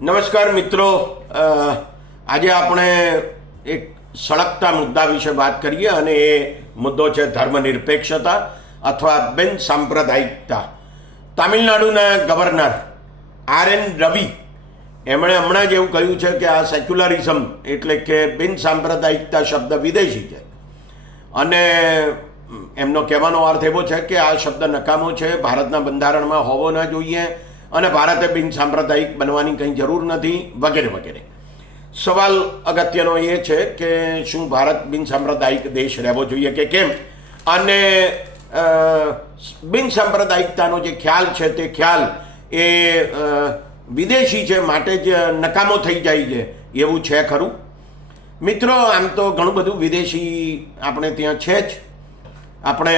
નમસ્કાર મિત્રો. આજે આપણે એક સળગતા મુદ્દા વિશે વાત કરીએ અને એ મુદ્દો છે ધર્મનિરપેક્ષતા અથવા બિન સાંપ્રદાયિકતા. તામિલનાડુના ગવર્નર આર એન રવિ એમણે હમણાં જ એવું કહ્યું છે કે આ સેક્યુલરિઝમ એટલે કે બિન સાંપ્રદાયિકતા શબ્દ વિદેશી છે. અને એમનો કહેવાનો અર્થ એવો છે કે આ શબ્દ નકામો છે, ભારતના બંધારણમાં હોવો ન જોઈએ અને ભારતે બિન સાંપ્રદાયિક બનવાની કંઈ જરૂર નથી, વગેરે વગેરે. સવાલ અગત્યનો એ છે કે શું ભારત બિન સાંપ્રદાયિક દેશ રહેવો જોઈએ કે કેમ? અને બિનસાંપ્રદાયિકતાનો બિન સાંપ્રદાયિકતાનો જે ખ્યાલ છે તે ખ્યાલ એ વિદેશી છે, માટે જ નકામો થઈ જાય છે, એવું છે ખરું? મિત્રો, આમ તો ઘણું બધું વિદેશી આપણે ત્યાં છે જ. આપણે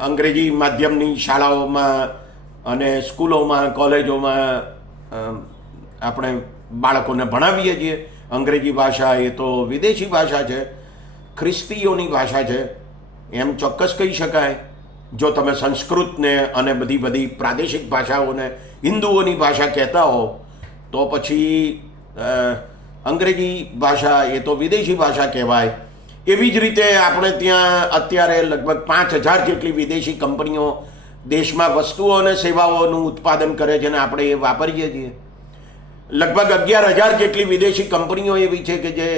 અંગ્રેજી માધ્યમની શાળાઓમાં અને સ્કૂલોમાં, કોલેજોમાં આપણે બાળકોને ભણાવીએ છીએ. અંગ્રેજી ભાષા એ તો વિદેશી ભાષા છે. ખ્રિસ્તીઓની ભાષા છે. એમ ચોક્કસ કહી શકાય. જો તમે સંસ્કૃતને અને બધી બધી પ્રાદેશિક ભાષાઓને હિન્દુઓની ભાષા કહેતા હો, તો પછી અંગ્રેજી ભાષા એ તો વિદેશી ભાષા કહેવાય. એવી જ રીતે આપણે ત્યાં અત્યારે લગભગ પાંચ હજાર જેટલી વિદેશી કંપનીઓ દેશમાં વસ્તુઓ અને સેવાઓનું ઉત્પાદન કરે છે અને આપણે એ વાપરીએ છીએ. લગભગ અગિયાર હજાર જેટલી વિદેશી કંપનીઓ એવી છે કે જે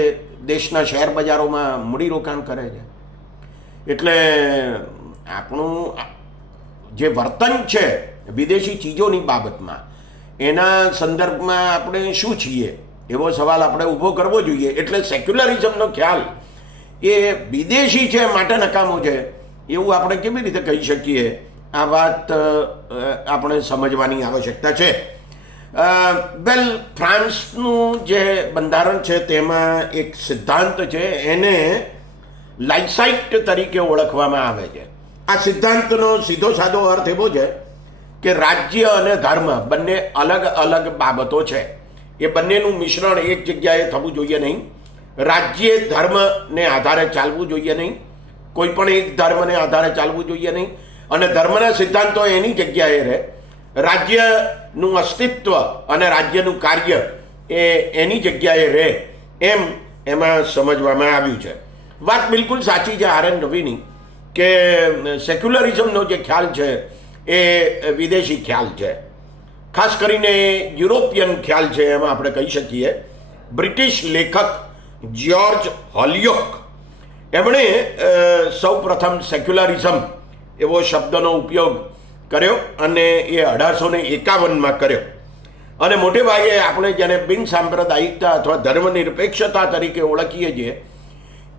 દેશના શેર બજારોમાં મૂડીરોકાણ કરે છે. એટલે આપણું જે વર્તન છે વિદેશી ચીજોની બાબતમાં, એના સંદર્ભમાં આપણે શું છીએ? એવો સવાલ આપણે ઊભો કરવો જોઈએ. એટલે સેક્યુલરિઝમનો ખ્યાલ એ વિદેશી છે, માટે નકામો છે, એવું આપણે કેવી રીતે કહી શકીએ? આ વાત આપણે સમજવાની આવશ્યકતા છે. વેલ ફ્રાન્સનું જે બંધારણ છે તેમાં એક સિદ્ધાંત છે, એને લાઇસાઇટ તરીકે ઓળખવામાં આવે છે. આ સિદ્ધાંતનો સીધો સાદો અર્થ એવો છે કે રાજ્ય અને ધર્મ બંને અલગ અલગ બાબતો છે. એ બંનેનું મિશ્રણ એક જગ્યાએ થવું જોઈએ નહીં. રાજ્ય ધર્મને આધારે ચાલવું જોઈએ નહીં. કોઈ પણ એક ધર્મને આધારે ચાલવું જોઈએ નહીં. અને ધર્મના સિદ્ધાંતો એની જગ્યાએ રહે. રાજ્યનું અસ્તિત્વ અને રાજ્યનું કાર્ય એ એની જગ્યાએ રહે એમ એમાં સમજવામાં આવ્યું છે. વાત બિલકુલ સાચી છે આર એન રવિની કે સેક્યુલરિઝમનો જે ખ્યાલ છે એ વિદેશી ખ્યાલ છે. ખાસ કરીને યુરોપિયન ખ્યાલ છે એમાં આપણે કહી શકીએ. બ્રિટિશ લેખક જ્યોર્જ હોલિયોક. એમણે સૌ પ્રથમ સેક્યુલરિઝમ એવો શબ્દનો ઉપયોગ કર્યો અને એ અઢારસો ને એકાવનમાં કર્યો. અને મોટે ભાગે આપણે જેને બિન સાંપ્રદાયિકતા અથવા ધર્મનિરપેક્ષતા તરીકે ઓળખીએ છીએ,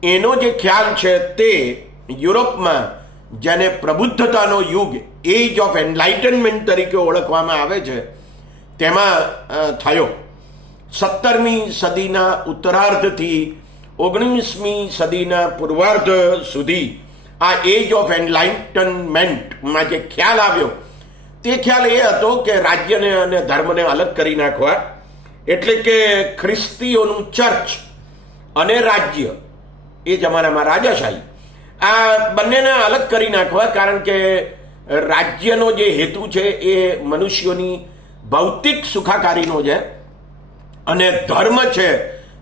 એનો જે ખ્યાલ છે તે યુરોપમાં જેને પ્રબુદ્ધતાનો યુગ, એજ ઓફ એન્લાઇટનમેન્ટ તરીકે ઓળખવામાં આવે છે, તેમાં થયો. સત્તરમી સદીના ઉત્તરાર્ધથી ઓગણીસમી સદીના પૂર્વાર્ધ સુધી આ એજ ઓફ એન્લાઇટનમેન્ટમાં જે ખ્યાલ આવ્યો, તે ખ્યાલ એ હતો કે રાજ્યને અને ધર્મને અલગ કરી નાખવા, એટલે કે ખ્રિસ્તીઓનું ચર્ચ અને રાજ્ય, એ જમાનામાં રાજાશાહી. આ બંનેને અલગ કરી નાખવા, કારણ કે રાજ્યનો જે હેતુ છે એ મનુષ્યોની ભૌતિક સુખાકારીનો છે અને ધર્મ છે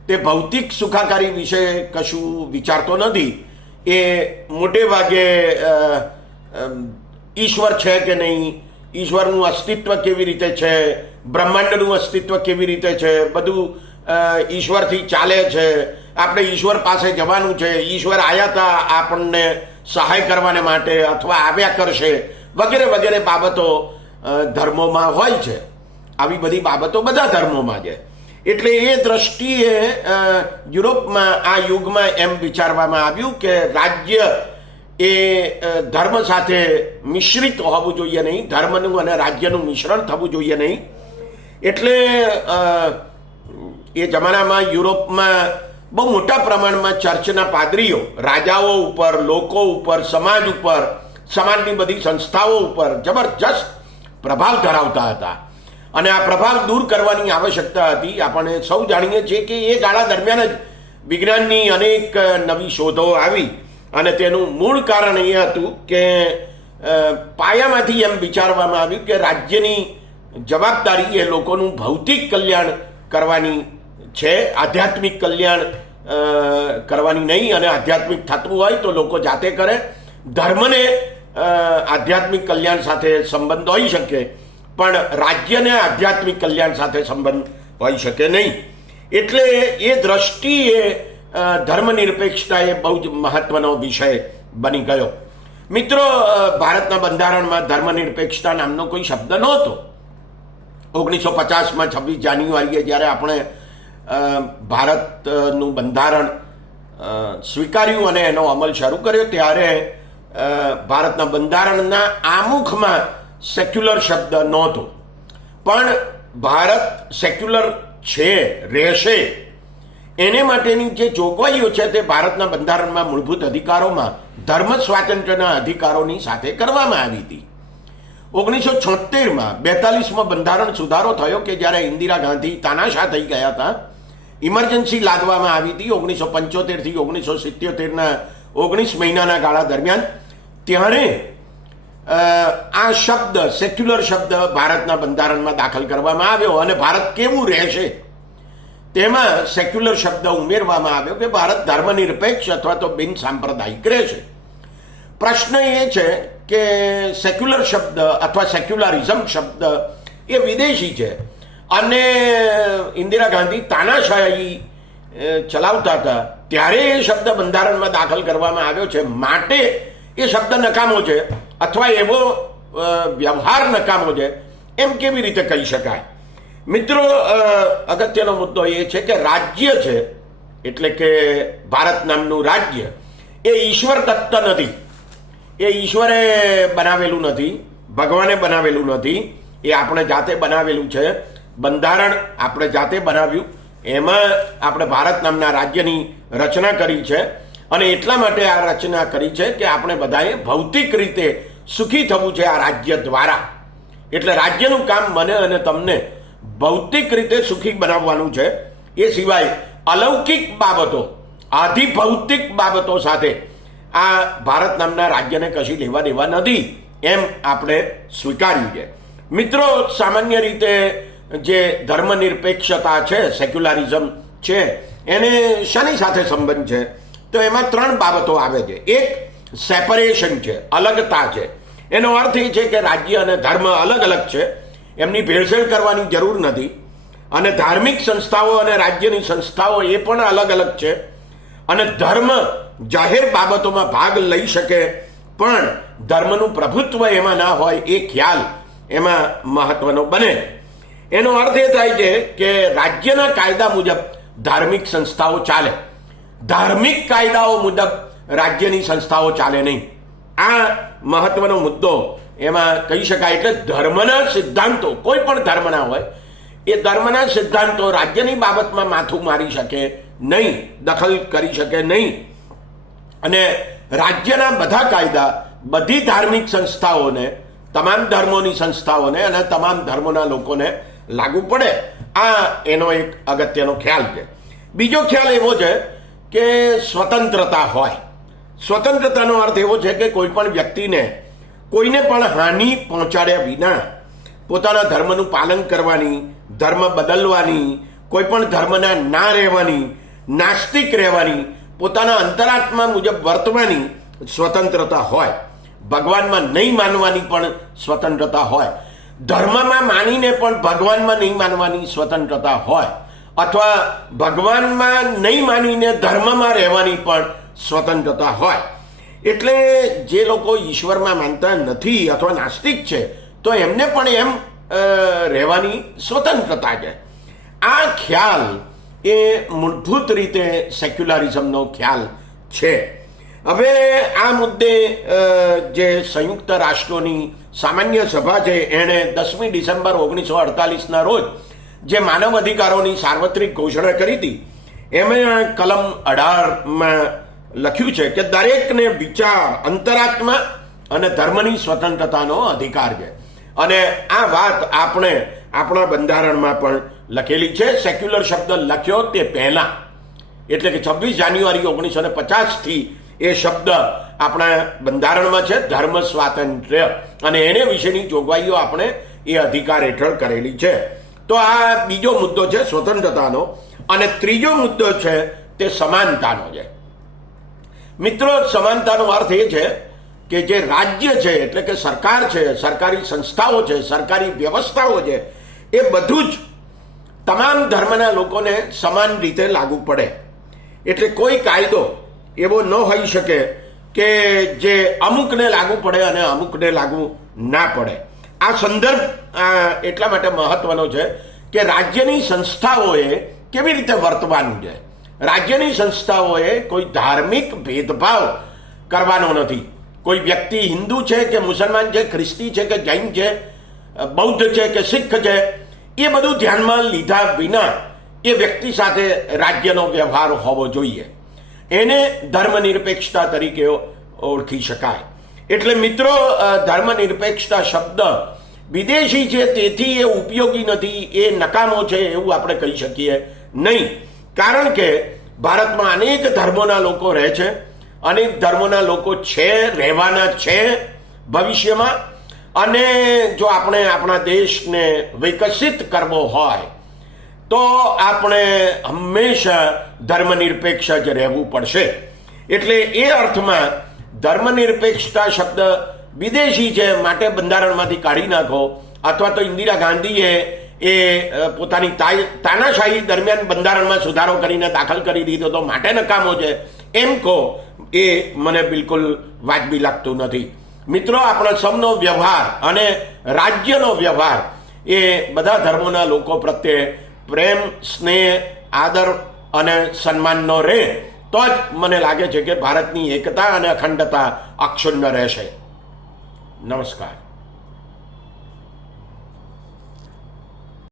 તે ભૌતિક સુખાકારી વિશે કશું વિચારતો નથી. એ મોટે ભાગે ઈશ્વર છે કે નહીં? ઈશ્વરનું અસ્તિત્વ કેવી રીતે છે? બ્રહ્માંડનું અસ્તિત્વ કેવી રીતે છે? બધું ઈશ્વરથી ચાલે છે. આપણે ઈશ્વર પાસે જવાનું છે. ઈશ્વર આવ્યા હતા આપણને સહાય કરવાને માટે અથવા આવ્યા કરશે. વગેરે વગેરે બાબતો ધર્મોમાં હોય છે. આવી બધી બાબતો બધા ધર્મોમાં છે. એટલે એ દ્રષ્ટિએ યુરોપમાં આ યુગમાં એમ વિચારવામાં આવ્યું કે રાજ્ય એ ધર્મ સાથે મિશ્રિત હોવું જોઈએ નહીં, ધર્મનું અને રાજ્યનું મિશ્રણ થવું જોઈએ નહીં. એટલે એ જમાનામાં યુરોપમાં બહુ મોટા પ્રમાણમાં ચર્ચના પાદરીઓ, રાજાઓ ઉપર, લોકો ઉપર, સમાજ ઉપર, સમાજની બધી સંસ્થાઓ ઉપર જબરજસ્ત પ્રભાવ ધરાવતા હતા. અને આ પ્રભાવ દૂર કરવાની આવશ્યકતા હતી. આપણે સૌ જાણીએ છીએ કે એ ગાળા દરમિયાન જ વિજ્ઞાનની અનેક નવી શોધો આવી અને તેનું મૂળ કારણ એ હતું કે પાયામાંથી એમ વિચારવામાં આવ્યું કે રાજ્યની જવાબદારી એ લોકોનું ભૌતિક કલ્યાણ કરવાની છે. આધ્યાત્મિક કલ્યાણ કરવાની નહીં અને આધ્યાત્મિક થતું હોય તો લોકો જાતે કરે. ધર્મને આધ્યાત્મિક કલ્યાણ સાથે સંબંધ હોઈ શકે. પણ રાજ્યને આધ્યાત્મિક કલ્યાણ સાથે સંબંધ હોઈ શકે નહીં. એટલે એ દ્રષ્ટિએ ધર્મનિરપેક્ષતા એ બહુ જ મહત્વનો વિષય બની ગયો. મિત્રો ભારતના બંધારણમાં ધર્મનિરપેક્ષતા નામનો કોઈ શબ્દ નહોતો. ઓગણીસો પચાસમાં છવ્વીસ જાન્યુઆરીએ જ્યારે આપણે ભારતનું બંધારણ સ્વીકાર્યું અને એનો અમલ શરૂ કર્યો, ત્યારે ભારતના બંધારણના આમુખમાં સેક્યુલર શબ્દ નહોતો પણ ભારત સેક્યુલર છે રહેશે એને માટેની જે જોગવાઈઓ છે તે ભારતના બંધારણમાં મૂળભૂત અધિકારોમાં ધર્મ સ્વાતંત્ર્યના અધિકારોની સાથે કરવામાં આવી હતી ઓગણીસો છોતેરમાં બેતાલીસમાં બંધારણ સુધારો થયો કે જ્યારે ઇન્દિરા ગાંધી તાનાશા થઈ ગયા હતા ઇમરજન્સી લાદવામાં આવી હતી ઓગણીસો પંચોતેરથી ઓગણીસો સિત્યોતેરના ઓગણીસ મહિનાના ગાળા દરમિયાન ત્યારે આ શબ્દ સેક્યુલર શબ્દ ભારતના બંધારણમાં દાખલ કરવામાં આવ્યો અને ભારત કેવું રહેશે? તેમાં સેક્યુલર શબ્દ ઉમેરવામાં આવ્યો કે ભારત ધર્મનિરપેક્ષ અથવા તો બિન સાંપ્રદાયિક રહેશે. પ્રશ્ન એ છે કે સેક્યુલર શબ્દ અથવા સેક્યુલરિઝમ શબ્દ એ વિદેશી છે. અને ઇન્દિરા ગાંધી તાનાશાહી ચલાવતા હતા. ત્યારે એ શબ્દ બંધારણમાં દાખલ કરવામાં આવ્યો છે. માટે એ શબ્દ નકામો છે. અથવા એવો વ્યવહાર નકામો છે. એમ કેવી રીતે કહી શકાય? મિત્રો અગત્યનો મુદ્દો એ છે કે રાજ્ય છે, એટલે કે ભારત નામનું રાજ્ય, એ ઈશ્વર દત્ત નથી. એ ઈશ્વરે બનાવેલું નથી, ભગવાને બનાવેલું નથી. એ આપણે જાતે બનાવેલું છે. બંધારણ આપણે જાતે બનાવ્યું. એમાં આપણે ભારત નામના રાજ્યની રચના કરી છે. અને એટલા માટે આ રચના કરી છે કે આપણે બધાએ ભૌતિક રીતે સુખી થવું છે આ રાજ્ય દ્વારા. એટલે રાજ્યનું કામ મને અને તમને ભૌતિક રીતે સુખી બનાવવાનું છે. એ સિવાય અલૌકિક બાબતો, આધિભૌતિક બાબતો સાથે આ ભારત નામના રાજ્યને કશી લેવા દેવા નથી એમ આપણે સ્વીકાર્યું છે. મિત્રો, સામાન્ય રીતે જે ધર્મનિરપેક્ષતા છે, સેક્યુલારિઝમ છે, એને શાની સાથે સંબંધ છે? તો એમાં ત્રણ બાબતો આવે છે. એક સેપરેશન છે, અલગતા છે. એનો અર્થ એ છે કે રાજ્ય અને ધર્મ અલગ અલગ છે. એમની ભેળસેળ કરવાની જરૂર નથી. અને ધાર્મિક સંસ્થાઓ અને રાજ્યની સંસ્થાઓ એ પણ અલગ અલગ છે. અને ધર્મ જાહેર બાબતોમાં ભાગ લઈ શકે, પણ ધર્મનું પ્રભુત્વ એમાં ના હોય એ ખ્યાલ એમાં મહત્વનો બને. એનો અર્થ એ થાય છે કે રાજ્યના કાયદા મુજબ ધાર્મિક સંસ્થાઓ ચાલે. ધાર્મિક કાયદાઓ મુજબ રાજ્યની સંસ્થાઓ ચાલે નહીં. આ મહત્વનો મુદ્દો એમાં કહી શકાય એટલે ધર્મના સિદ્ધાંતો, કોઈ પણ ધર્મના હોય, એ ધર્મના સિદ્ધાંતો રાજ્યની બાબતમાં માથું મારી શકે નહીં, દખલ કરી શકે નહીં. અને રાજ્યના બધા કાયદા બધી ધાર્મિક સંસ્થાઓને, તમામ ધર્મોની સંસ્થાઓને અને તમામ ધર્મોના લોકોને લાગુ પડે. આ એનો એક અગત્યનો ખ્યાલ છે. બીજો ખ્યાલ એવો છે કે સ્વતંત્રતા હોય. સ્વતંત્રતાનો અર્થ એવો છે કે કોઈ પણ વ્યક્તિને, કોઈને પણ હાનિ પહોંચાડ્યા વિના પોતાના ધર્મનું પાલન કરવાની, ધર્મ બદલવાની, કોઈ પણ ધર્મના ના રહેવાની, નાસ્તિક રહેવાની, પોતાના અંતરાત્મા મુજબ વર્તવાની સ્વતંત્રતા હોય. ભગવાનમાં નહીં માનવાની પણ સ્વતંત્રતા હોય. ધર્મમાં માનીને પણ ભગવાનમાં નહીં માનવાની સ્વતંત્રતા હોય. અથવા ભગવાનમાં નહીં માનીને ધર્મમાં રહેવાની પણ સ્વતંત્રતા હોય. એટલે જે લોકો ઈશ્વરમાં માનતા નથી અથવા નાસ્તિક છે, તો એમને પણ એમ રહેવાની સ્વતંત્રતા છે. આ ખ્યાલ એ મૂળભૂત રીતે સેક્યુલારિઝમનો ખ્યાલ છે. હવે આ મુદ્દે જે સંયુક્ત રાષ્ટ્રોની સામાન્ય સભા છે, એણે દસમી ડિસેમ્બર ઓગણીસો અડતાલીસના રોજ જે માનવ અધિકારોની સાર્વત્રિક ઘોષણા કરી હતી એમાં કલમ અઢારમાં લખ્યું છે કે દરેકને વિચાર, અંતરાત્મા અને ધર્મની સ્વતંત્રતાનો અધિકાર છે. અને આ વાત આપણે આપણા બંધારણમાં પણ લખેલી છે. સેક્યુલર શબ્દ લખ્યો તે પહેલાં. એટલે કે છવ્વીસ જાન્યુઆરી ઓગણીસો ને પચાસથી એ શબ્દ આપણા બંધારણમાં છે, ધર્મ સ્વાતંત્ર્ય. અને એને વિશેની જોગવાઈઓ આપણે એ અધિકાર હેઠળ કરેલી છે. તો આ બીજો મુદ્દો છે સ્વતંત્રતાનો અને ત્રીજો મુદ્દો છે તે સમાનતાનો છે. મિત્રો, સમાનતાનો અર્થ એ છે કે જે રાજ્ય છે, એટલે કે સરકાર છે, સરકારી સંસ્થાઓ છે, સરકારી વ્યવસ્થાઓ છે, એ બધું જ તમામ ધર્મના લોકોને સમાન રીતે લાગુ પડે. એટલે કોઈ કાયદો એવો ન હોઈ શકે કે જે અમુકને લાગુ પડે અને અમુકને લાગુ ના પડે. આ સંદર્ભ એટલા માટે મહત્વનો છે કે રાજ્યની સંસ્થાઓએ કેવી રીતે વર્તવાનું છે? રાજ્યની સંસ્થાઓએ કોઈ ધાર્મિક ભેદભાવ કરવાનો નથી. કોઈ વ્યક્તિ હિન્દુ છે કે મુસલમાન છે, ખ્રિસ્તી છે કે જૈન છે બૌદ્ધ છે કે શીખ છે, એ બધું ધ્યાનમાં લીધા વિના એ વ્યક્તિ સાથે રાજ્યનો વ્યવહાર હોવો જોઈએ. એને ધર્મનિરપેક્ષતા તરીકે ઓળખી શકાય. એટલે મિત્રો ધર્મનિરપેક્ષતા શબ્દ, વિદેશી છે તેથી એ ઉપયોગી નથી, એ નકામો છે એવું આપણે કહી શકીએ નહીં. કારણ કે ભારતમાં અનેક ધર્મોના લોકો રહે છે, અનેક ધર્મોના લોકો છે, રહેવાના છે ભવિષ્યમાં. અને જો આપણે આપણા દેશને વિકસિત કરવો હોય, તો આપણે હંમેશા ધર્મનિરપેક્ષ જ રહેવું પડશે. એટલે એ અર્થમાં ધર્મનિરપેક્ષતા શબ્દ વિદેશી છે, માટે બંધારણમાંથી કાઢી નાખો. અથવા તો ઇન્દિરા ગાંધીએ એ પોતાની તાનાશાહી દરમિયાન બંધારણમાં સુધારો કરીને દાખલ કરી દીધો તો માટે નકામો છે. એમ કહો, એ મને બિલકુલ વાજબી લાગતું નથી. મિત્રો, આપણો સૌનો વ્યવહાર અને રાજ્યનો વ્યવહાર એ બધા ધર્મોના લોકો પ્રત્યે પ્રેમ, સ્નેહ, આદર અને સન્માનનો રહે તો જ મને લાગે છે કે ભારતની એકતા અને અખંડતા અક્ષુણ્ણ રહેશે. નમસ્કાર.